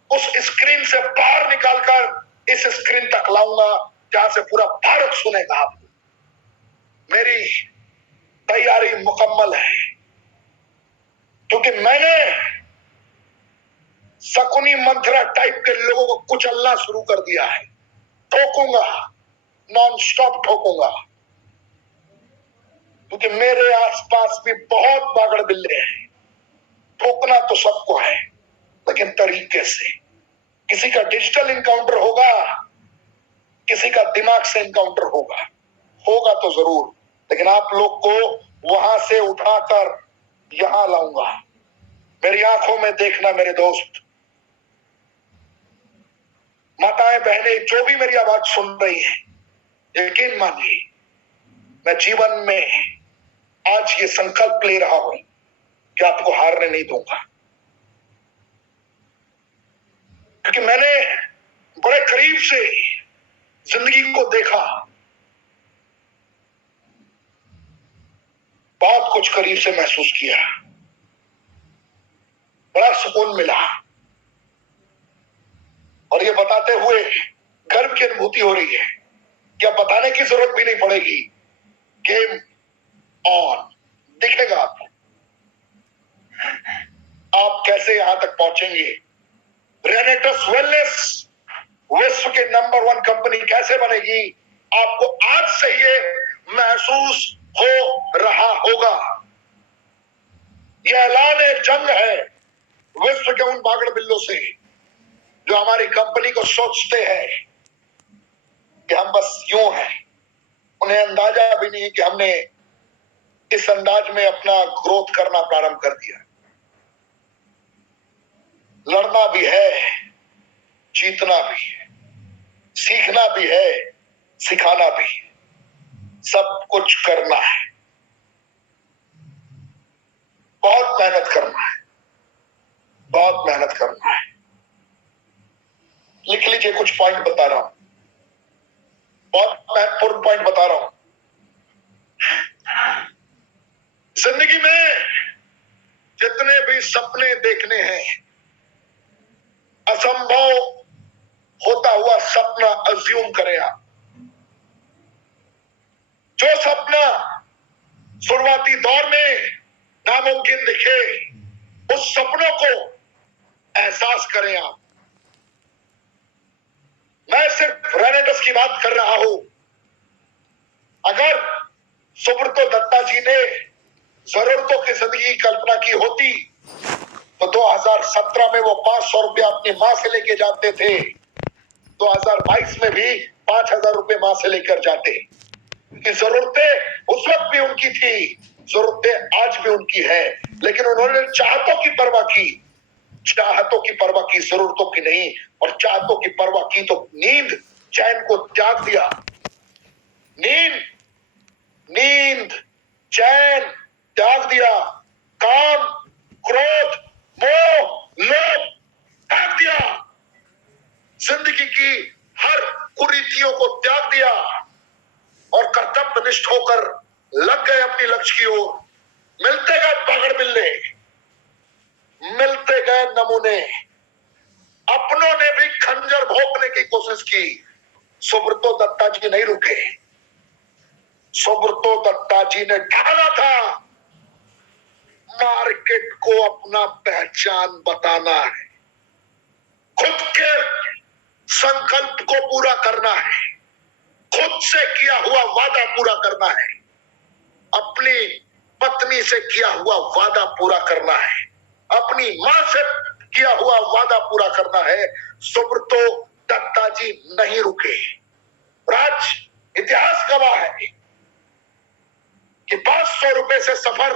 उस स्क्रीन से बाहर निकालकर इस स्क्रीन तक लाऊंगा जहां से पूरा भारत सुनेगा आपको। मेरी तैयारी मुकम्मल है क्योंकि मैंने शकुनी मंत्रा टाइप के लोगों को कुचलना शुरू कर दिया है। ठोकूंगा, नॉन स्टॉप ठोकूंगा, क्योंकि मेरे आसपास भी बहुत बागड़ बिल्ले हैं। ठोकना तो सबको है लेकिन तरीके से। किसी का डिजिटल इनकाउंटर होगा, किसी का दिमाग से इनकाउंटर होगा। होगा तो जरूर, लेकिन आप लोग को वहां से उठाकर यहां लाऊंगा। मेरी आंखों में देखना मेरे दोस्त, माताएं बहनें जो भी मेरी आवाज सुन रही हैं, यकीन मानिए मैं जीवन में आज ये संकल्प ले रहा हूं कि आपको हारने नहीं दूंगा। क्योंकि मैंने बड़े करीब से जिंदगी को देखा, बहुत कुछ करीब से महसूस किया, बड़ा सुकून मिला और ये बताते हुए गर्व की अनुभूति हो रही है कि अब बताने की जरूरत भी नहीं पड़ेगी। गेम ऑन दिखेगा आपको। आप कैसे यहां तक पहुंचेंगे, रेनेटस वेलनेस विश्व के नंबर 1 कंपनी कैसे बनेगी, आपको आज से ये महसूस हो रहा होगा। यह ऐलान एक जंग है विश्व के उन बागड़ बिल्लों से जो हमारी कंपनी को सोचते हैं कि हम बस यूं हैं। उन्हें अंदाजा भी नहीं है कि हमने इस अंदाज में अपना ग्रोथ करना प्रारंभ कर दिया। लड़ना भी है, जीतना भी है, सीखना भी है, सिखाना भी है, सब कुछ करना है। बहुत मेहनत करना है, बहुत मेहनत करना है। लिख लीजिए, कुछ पॉइंट बता रहा हूं, बहुत महत्वपूर्ण पॉइंट बता रहा हूं। जिंदगी में जितने भी सपने देखने हैं, असंभव होता हुआ सपना अज्यूम करें आप। जो सपना शुरुआती दौर में नामुमकिन दिखे, उस सपनों को एहसास करें आप। मैं सिर्फ रेनेटस की बात कर रहा हूं। अगर सुब्रतो दत्ता जी ने जरूरतों की जिंदगी की कल्पना की होती तो 2017 में वो 500 रुपया अपनी मां से लेके जाते थे, 2022 में भी 5,000 रुपए मां से लेकर जाते। कि जरूरतें उस वक्त भी उनकी थी, जरूरतें आज भी उनकी है, लेकिन उन्होंने चाहतों की परवाह की, चाहतों की परवाह की, जरूरतों की नहीं। और चाहतों की परवाह की तो नींद चैन को त्याग दिया। नींद चैन त्याग दिया, काम क्रोध, मोह, लोभ त्याग दिया, जिंदगी की हर कुरीतियों को त्याग दिया और कर्तव्यनिष्ठ होकर लग गए अपनी लक्ष्य की ओर। मिलते गए पकड़ बिल्ले, मिलते गए नमूने, अपनों ने भी खंजर भोंकने की कोशिश की। सुब्रतो दत्ता जी नहीं रुके। सुब्रतो दत्ता जी ने ठाना था मार्केट को अपना पहचान बताना है, खुद के संकल्प को पूरा करना है, खुद से किया हुआ वादा पूरा करना है, अपनी पत्नी से किया हुआ वादा पूरा करना है, अपनी मां से किया हुआ वादा पूरा करना है। सुब्रतो दत्ता जी नहीं रुके। राज इतिहास गवाह है कि 500 रुपए से सफर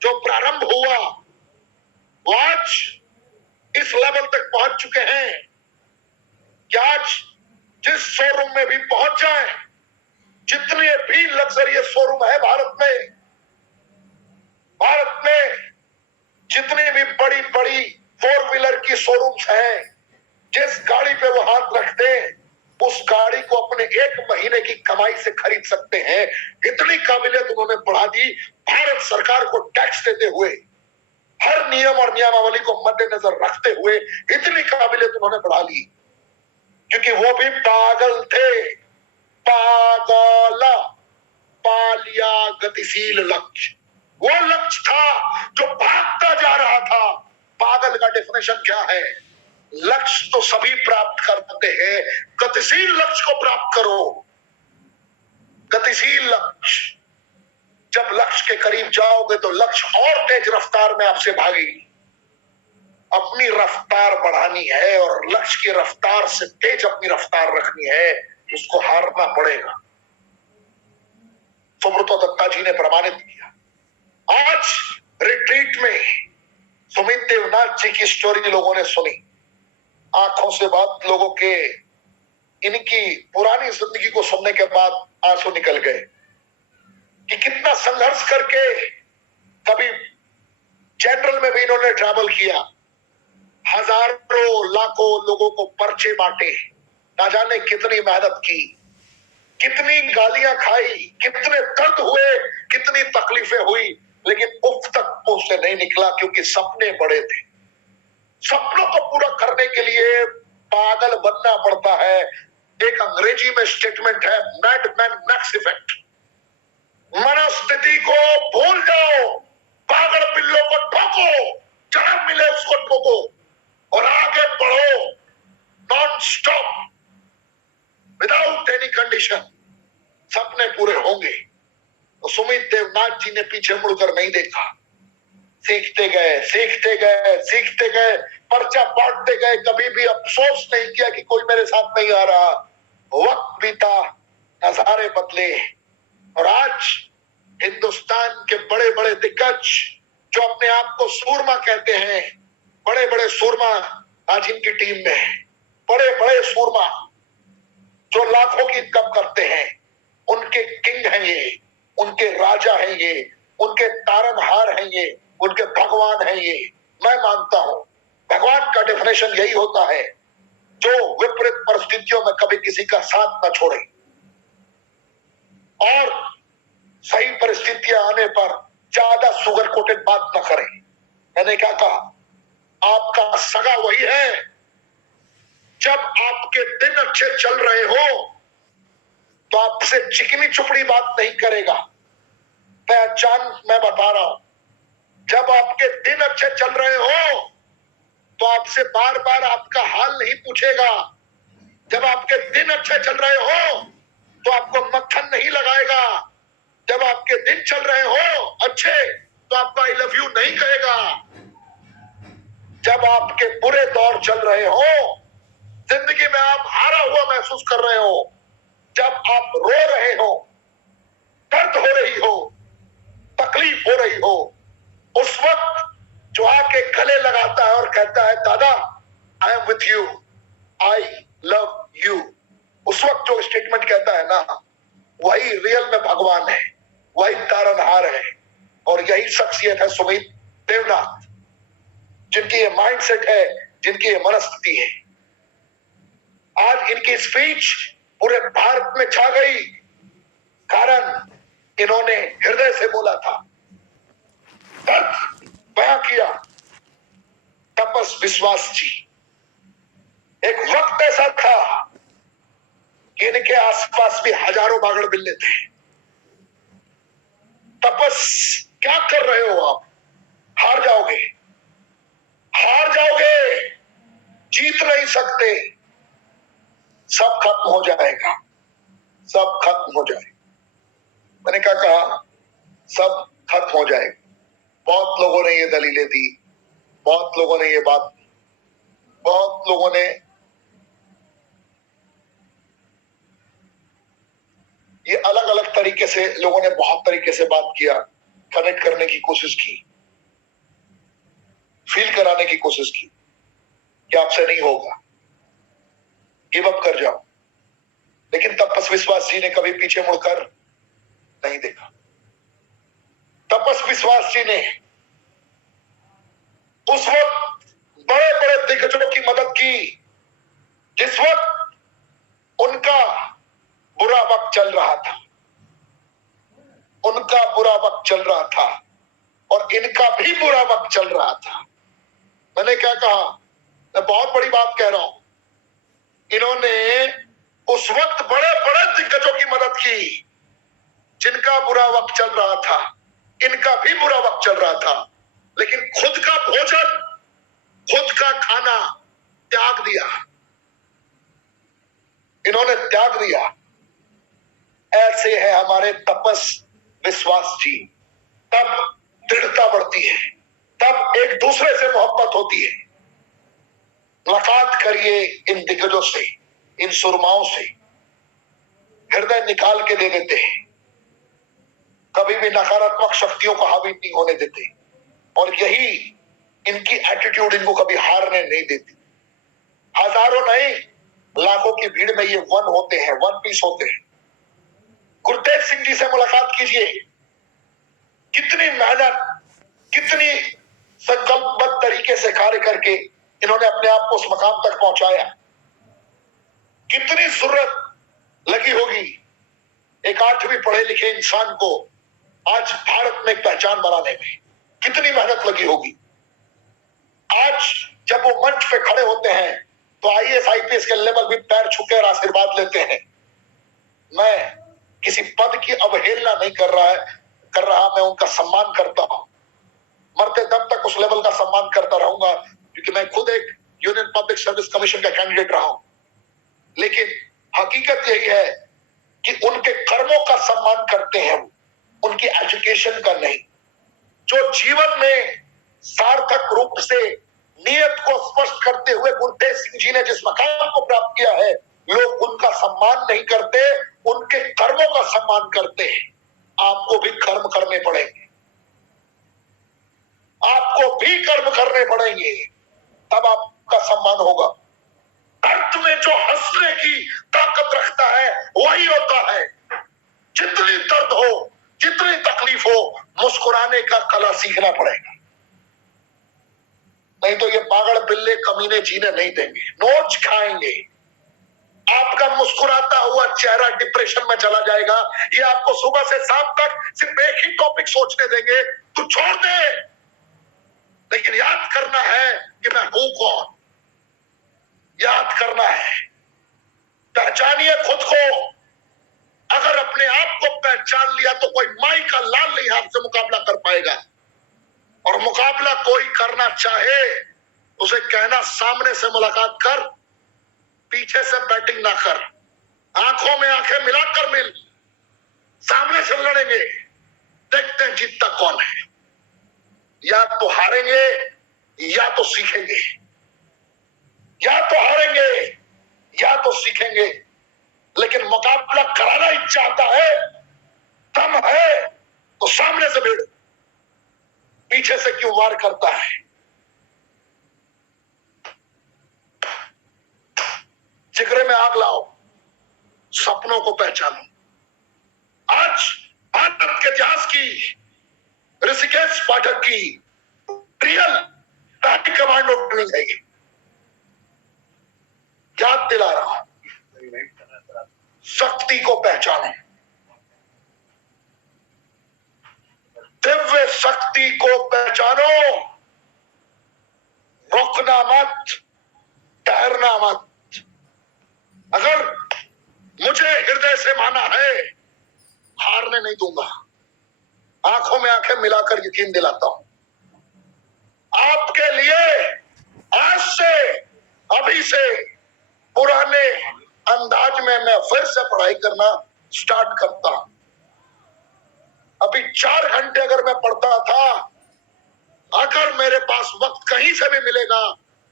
जो प्रारंभ हुआ वो आज इस लेवल तक पहुंच चुके हैं कि आज जिस शोरूम में भी पहुंच जाए, जितने भी लग्जरियस शोरूम है भारत में जितनी भी बड़ी बड़ी 4 व्हीलर की शोरूम्स हैं, जिस गाड़ी पे वो हाथ रखते हैं उस गाड़ी को अपने 1 महीने की कमाई से खरीद सकते हैं। इतनी काबिलियत उन्होंने बढ़ा दी, भारत सरकार को टैक्स देते हुए, हर नियम और नियमावली को मद्देनजर रखते हुए इतनी काबिलियत उन्होंने बढ़ा ली, क्योंकि वो भी पागल थे। पागल, पालिया गतिशील लक्ष्य, वो लक्ष्य था जो भागता जा रहा था। पागल का डेफिनेशन क्या है? लक्ष्य तो सभी प्राप्त करते हैं, गतिशील लक्ष्य को प्राप्त करो। गतिशील लक्ष्य, जब लक्ष्य के करीब जाओगे तो लक्ष्य और तेज रफ्तार में आपसे भागेगी। अपनी रफ्तार बढ़ानी है और लक्ष्य की रफ्तार से तेज अपनी रफ्तार रखनी है, उसको हारना पड़ेगा। सुब्रतो दत्ता जी ने प्रमाणित किया। आज रिट्रीट में सुमित देवनाथ जी की स्टोरी लोगों ने सुनी, आंखों से बात लोगों के इनकी पुरानी जिंदगी को सुनने के बाद आंसू निकल गए कि कितना संघर्ष करके, कभी जनरल में भी इन्होंने ट्रैवल किया, हजारों लाखों लोगों को पर्चे बांटे, ना जाने कितनी मेहनत की, कितनी गालियां खाई, कितने दर्द हुए, कितनी तकलीफें हुई, लेकिन उफ तक मुंह से नहीं निकला, क्योंकि सपने बड़े थे। सपनों को पूरा करने के लिए पागल बनना पड़ता है। एक अंग्रेजी में स्टेटमेंट है, मैडमैन मैक्स इफेक्ट। मनस्थिति को भूल जाओ, पागल पिल्लों को ठोको, जहां मिले उसको ठोको और आगे बढ़ो, non stop, without any condition. सपने पूरे होंगे। तो सुमित देवनाथ जी ने पीछे मुड़कर नहीं देखा, सीखते गए, सीखते गए, सीखते गए, पर्चा बांटते गए, कभी भी अफसोस नहीं किया कि कोई मेरे साथ नहीं आ रहा। वक्त बीता, नजारे बदले और आज हिंदुस्तान के बड़े बड़े दिग्गज जो अपने आप को सूरमा कहते हैं, बड़े बड़े सूरमा आज इनकी टीम में है। बड़े बड़े सूरमा जो लाखों की इनकम करते हैं, उनके किंग हैं ये, उनके राजा हैं ये, उनके तारनहार हैं ये, उनके भगवान हैं ये। मैं मानता हूं भगवान का डेफिनेशन यही होता है जो विपरीत परिस्थितियों में कभी किसी का साथ न छोड़े और सही परिस्थितियां आने पर ज्यादा सुगर कोटेड बात न करे। मैंने क्या कहा? आपका सगा वही है जब आपके दिन अच्छे चल रहे हो तो आपसे चिकनी चुपड़ी बात नहीं करेगा। पहचान मैं बता रहा हूं, जब आपके दिन अच्छे चल रहे हो तो आपसे बार बार आपका हाल नहीं पूछेगा। जब आपके दिन अच्छे चल रहे हो तो आपको मक्खन नहीं लगाएगा। जब आपके दिन चल रहे हो अच्छे तो आपको आई लव यू नहीं कहेगा। जब आपके बुरे दौर चल रहे हो, जिंदगी में आप हारा हुआ महसूस कर रहे हो, जब आप रो रहे हो, दर्द हो रही हो, तकलीफ हो रही हो, उस वक्त जो आके गले लगाता है और कहता है दादा I am with you, I love you, उस वक्त जो स्टेटमेंट कहता है ना, वही रियल में भगवान है, वही तारनहार है। और यही शख्सियत है सुमित देवनाथ। जिनकी ये माइंडसेट है, जिनकी ये मनस्थिति है। आज इनकी स्पीच पूरे भारत में छा गई, कारण इन्होंने हृदय से बोला था, दर्द बयां किया। तपस विश्वास जी, एक वक्त ऐसा था कि इनके आसपास भी हजारों बागड़ बिल्ले थे। तपस क्या कर रहे हो आप? हार जाओगे, हार जाओगे, जीत नहीं सकते, सब खत्म हो जाएगा, सब खत्म हो जाएगा। मैंने क्या कहा? सब खत्म हो जाएगा। बहुत लोगों ने ये दलीलें दी, बहुत लोगों ने ये बात, बहुत लोगों ने ये अलग अलग तरीके से, लोगों ने बहुत तरीके से बात किया, कनेक्ट करने की कोशिश की, फील कराने की कोशिश की कि आपसे नहीं होगा, गिव अप कर जाओ। लेकिन तपस विश्वास जी ने कभी पीछे मुड़कर नहीं देखा। तपस विश्वास जी ने उस वक्त बड़े बड़े दिग्गजों की मदद की जिस वक्त उनका बुरा वक्त चल रहा था, उनका बुरा वक्त चल रहा था और इनका भी बुरा वक्त चल रहा था। मैंने क्या कहा? मैं बहुत बड़ी बात कह रहा हूं। इन्होंने उस वक्त बड़े बड़े दिग्गजों की मदद की जिनका बुरा वक्त चल रहा था, इनका भी बुरा वक्त चल रहा था, लेकिन खुद का भोजन, खुद का खाना त्याग दिया। इन्होंने त्याग दिया। ऐसे है हमारे तपस विश्वास जी। तब दृढ़ता बढ़ती है, तब एक दूसरे से मोहब्बत होती है। मुलाकात करिए इन दिग्गजों से, इन सुरमाओं से, हृदय निकाल के दे देते हैं, कभी भी नकारात्मक शक्तियों को हावी नहीं होने देते, और यही इनकी एटीट्यूड इनको कभी हारने नहीं देती। हजारों नहीं, लाखों की भीड़ में ये वन होते हैं, वन पीस होते हैं। गुरतेज सिंह जी से मुलाकात कीजिए, कितनी मेहनत, कितनी संकल्पबद्ध तरीके से कार्य करके इन्होंने अपने आप को उस मकाम तक पहुंचाया। कितनी जरूरत लगी होगी एक 8वीं पढ़े लिखे इंसान को आज भारत में एक पहचान बनाने में, कितनी मेहनत लगी होगी। आज जब वो मंच पे खड़े होते हैं तो आईएएस आईपीएस के लेवल भी पैर छूके और आशीर्वाद लेते हैं। मैं किसी पद की अवहेलना नहीं कर रहा, मैं उनका सम्मान करता हूं, मरते दम तक उस लेवल का सम्मान करता रहूंगा, क्योंकि मैं खुद एक यूनियन पब्लिक सर्विस कमीशन का कैंडिडेट रहा हूं। लेकिन हकीकत यही है कि उनके कर्मों का सम्मान करते हैं, उनकी एजुकेशन का नहीं। जो जीवन में सार्थक रूप से नियत को स्पष्ट करते हुए गुरतेज सिंह जी ने जिस मकाम को प्राप्त किया है, लोग उनका सम्मान नहीं करते, उनके कर्मों का सम्मान करते हैं। आपको भी कर्म करने पड़ेंगे, आपको भी कर्म करने पड़ेंगे, तब आपका सम्मान होगा। अर्थ में जो हंसने की ताकत रखता है वही होता है। जितनी दर्द हो, जितनी तकलीफ हो, मुस्कुराने का कला सीखना पड़ेगा, नहीं तो ये पागल बिल्ले कमीने जीने नहीं देंगे, नोच खाएंगे। आपका मुस्कुराता हुआ चेहरा डिप्रेशन में चला जाएगा। ये आपको सुबह से शाम तक सिर्फ एक ही टॉपिक सोचने देंगे, तू छोड़ दे, लेकिन याद करना है कि मैं हूं कौन, याद करना है। पहचानिए खुद को। अगर अपने आप को पहचान लिया तो कोई माई का लाल नहीं आपसे मुकाबला कर पाएगा। और मुकाबला कोई करना चाहे उसे कहना सामने से मुलाकात कर, पीछे से बैटिंग ना कर, आंखों में आंखें मिलाकर मिल, सामने से लड़ेंगे, देखते हैं जीतता कौन है। या तो हारेंगे या तो सीखेंगे, या तो हारेंगे या तो सीखेंगे। लेकिन मुकाबला कराना ही चाहता है, दम है तो सामने से भिड़, पीछे से क्यों वार करता है। जिगरे में आग लाओ, सपनों को पहचानो। आज भारत के इतिहास की ऋषिकेश पाठक की रियल पहली कमांड उठनी चाहिए। याद दिला रहा हूं, शक्ति को पहचाने, दिव्य शक्ति को पहचानो, रुकना मत, ठहरना मत। अगर मुझे हृदय से माना है, हारने नहीं दूंगा। आंखों में आंखें मिलाकर यकीन दिलाता हूं, आपके लिए आज से, अभी से पुराने अंदाज में मैं फिर से पढ़ाई करना स्टार्ट करता हूं। अभी 4 घंटे अगर मैं पढ़ता था, अगर मेरे पास वक्त कहीं से भी मिलेगा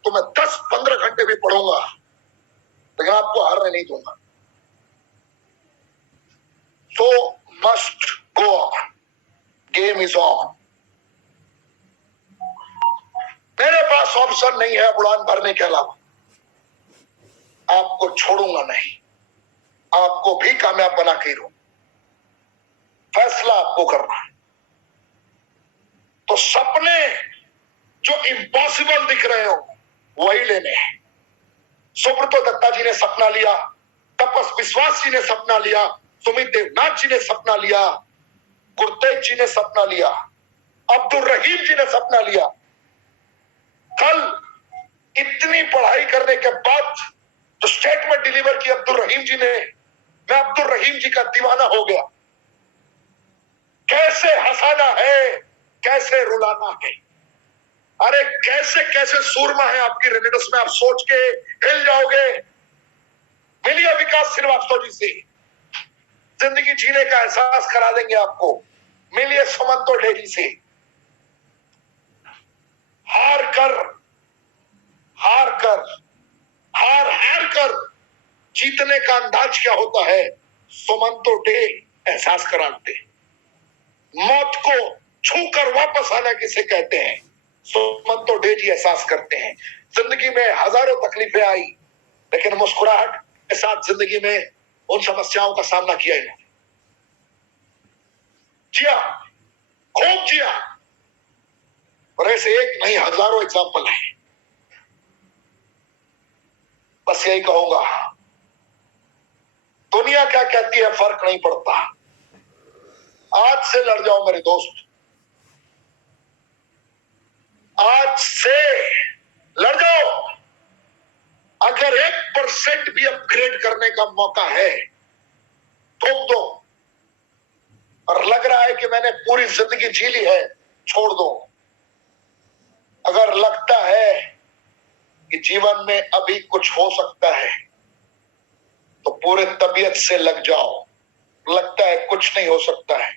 तो मैं 10-15 घंटे भी पढ़ूंगा, लेकिन आपको हारने नहीं दूंगा। So must go on. Game is on. मेरे पास ऑप्शन नहीं है उड़ान भरने के अलावा। आपको छोड़ूंगा नहीं, आपको भी कामयाब बना के रहूं। फैसला आपको करना है। तो सपने जो इम्पॉसिबल दिख रहे हो वही लेने हैं। सुब्रतो दत्ता जी ने सपना लिया, तपस विश्वास जी ने सपना लिया, सुमित देवनाथ जी ने सपना लिया, गुरतेज जी ने सपना लिया, अब्दुल रहीम जी ने सपना लिया। कल इतनी पढ़ाई करने के बाद जो स्टेटमेंट डिलीवर की अब्दुल रहीम जी ने, मैं अब्दुल रहीम जी का दीवाना हो गया। कैसे हंसाना है, कैसे रुलाना है, अरे कैसे कैसे सूरमा है आपकी रेनेडस में, आप सोच के हिल जाओगे। मिलिए विकास श्रीवास्तव जी से, जिंदगी जीने का एहसास करा देंगे आपको। मिलिए सुमंतो डे जी से। हार कर, हार कर, हार कर जीतने का अंदाज क्या होता है, सुमंतो डे एहसास कराते। मौत को छूकर वापस आना किसे कहते हैं, सुमंतो डे जी एहसास करते हैं। जिंदगी में हजारों तकलीफें आई, लेकिन मुस्कुराहट के साथ जिंदगी में उन समस्याओं का सामना किया इन्होंने। जिया, खूब जिया। और ऐसे एक नहीं हजारों एग्जाम्पल है। बस यही कहूंगा, दुनिया क्या कहती है फर्क नहीं पड़ता। आज से लड़ जाओ मेरे दोस्त, आज से लड़ जाओ। अगर 1% भी अपग्रेड करने का मौका है ठोक दो। और लग रहा है कि मैंने पूरी जिंदगी जी ली है, छोड़ दो। अगर लगता है कि जीवन में अभी कुछ हो सकता है तो पूरे तबीयत से लग जाओ। लगता है कुछ नहीं हो सकता है,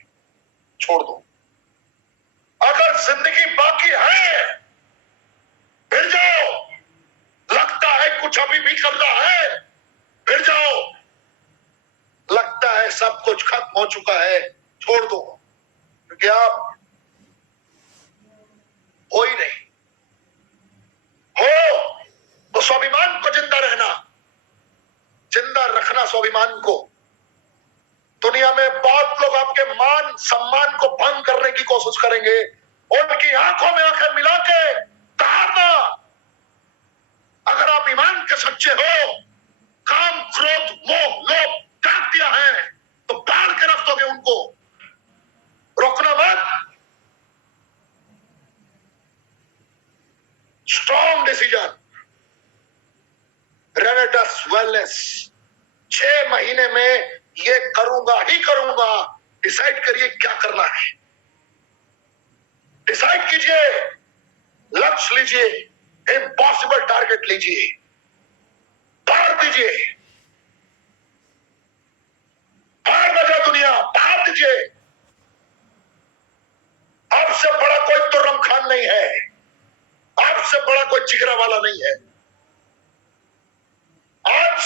छोड़ दो। अगर जिंदगी बाकी है फिर जाओ। लगता है कुछ अभी भी करना है, फिर जाओ। लगता है सब कुछ खत्म हो चुका है, छोड़ दो। क्योंकि आप हो ही नहीं। हो तो स्वाभिमान को जिंदा रहना, जिंदा रखना स्वाभिमान को। दुनिया में बहुत लोग आपके मान सम्मान को भंग करने की कोशिश करेंगे, उनकी आंखों में आंखें मिला के तारना। अगर आप ईमान के सच्चे हो, काम क्रोध मोह लोभ त्याग दिया है, तो बाढ़ के रख दोगे उनको। रोकना मत। Strong decision. रेनेडस वेलनेस 6 महीने में ये करूंगा ही करूंगा। डिसाइड करिए क्या करना है, डिसाइड कीजिए, लक्ष्य लीजिए, इम्पॉसिबल टारगेट लीजिए, पार दीजिए। पार बजा दुनिया, पार दीजिए। आपसे बड़ा कोई तुर्रम खान नहीं है, आपसे बड़ा कोई जिगरा वाला नहीं है। आज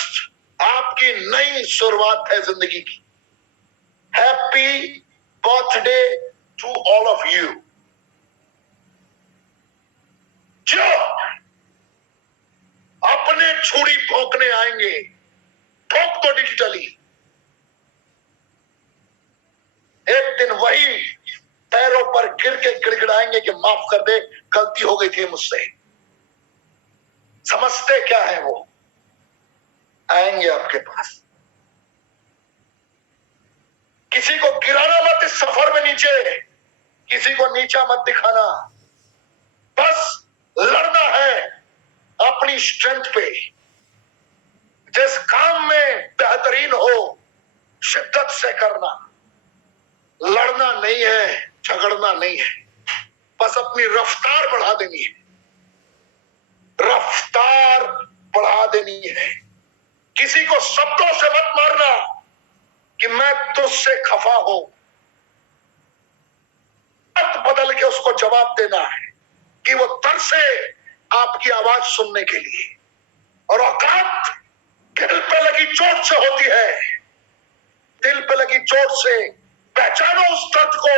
आपकी नई शुरुआत है जिंदगी की। Happy birthday to all of you. जो अपने छुरी भोंकने आएंगे, ठोक दो डिजिटली। एक दिन वही पैरों पर गिर के गिड़गिड़ाएंगे कि माफ कर दे, गलती हो गई थी मुझसे। समझते क्या है वो, आएंगे आपके पास। किसी को गिराना मत इस सफर में नीचे, किसी को नीचा मत दिखाना, बस लड़ना है अपनी स्ट्रेंथ पे। जिस काम में बेहतरीन हो शिद्दत से करना, लड़ना नहीं है, झगड़ना नहीं है, बस अपनी रफ्तार बढ़ा देनी है, रफ्तार बढ़ा देनी है। किसी को शब्दों से मत मारना कि मैं तुझसे खफा हूं, मत बदल के उसको जवाब देना है कि वो तरसे आपकी आवाज सुनने के लिए। और औकात दिल पे लगी चोट से होती है, दिल पे लगी चोट से पहचानो उस दर्द को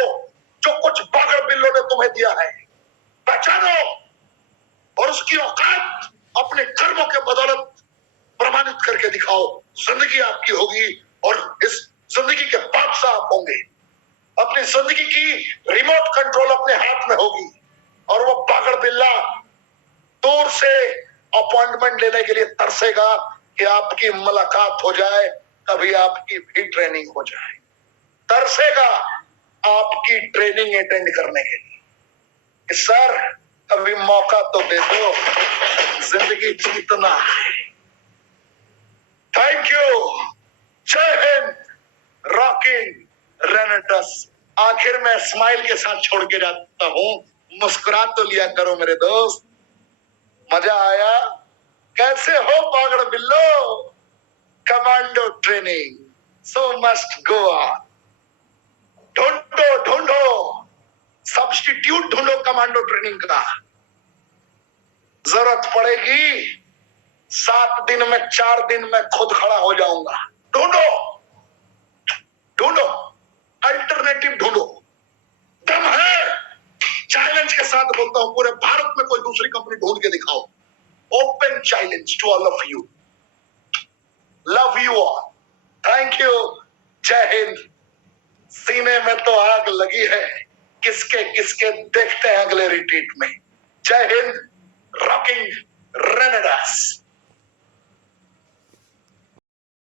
जो कुछ पागल बिल्लों ने तुम्हें दिया है, पहचानो और उसकी औकात अपने कर्मों के बदौलत प्रमाणित करके दिखाओ। जिंदगी आपकी होगी और इस जिंदगी के बादशाह आप होंगे। अपनी जिंदगी की रिमोट कंट्रोल अपने हाथ में होगी और वो पागल बिल्ला दूर से अपॉइंटमेंट लेने के लिए तरसेगा कि आपकी मुलाकात हो जाए, कभी आपकी भी ट्रेनिंग हो जाए। तरसेगा आपकी ट्रेनिंग अटेंड करने के लिए कि सर अभी मौका तो दे दो, जिंदगी जीतना है। थैंक यू, जय हिंद, रॉकिंग रेनेटस। आखिर में स्माइल के साथ छोड़ के जाता हूं, मुस्कुरा तो लिया करो मेरे दोस्त। मजा आया? कैसे हो पागल बिल्लो? Commando training so must go on. ढूंढो ढूंढो, सब्स्टिट्यूट ढूंढो कमांडो ट्रेनिंग का। जरूरत पड़ेगी 7 दिन में 4 दिन में खुद खड़ा हो जाऊंगा। ढूंढो ढूंढो, अल्टरनेटिव ढूंढो। दम है, चैलेंज के साथ बोलता हूं, पूरे भारत में कोई दूसरी कंपनी ढूंढ के दिखाओ। Open challenge to all of you. Love you all, thank you, जय हिंद। सीने में तो आग लगी है, किसके किसके देखते हैं अगले रिट्रीट में। जय हिंद, रॉकिंग रेनेडास।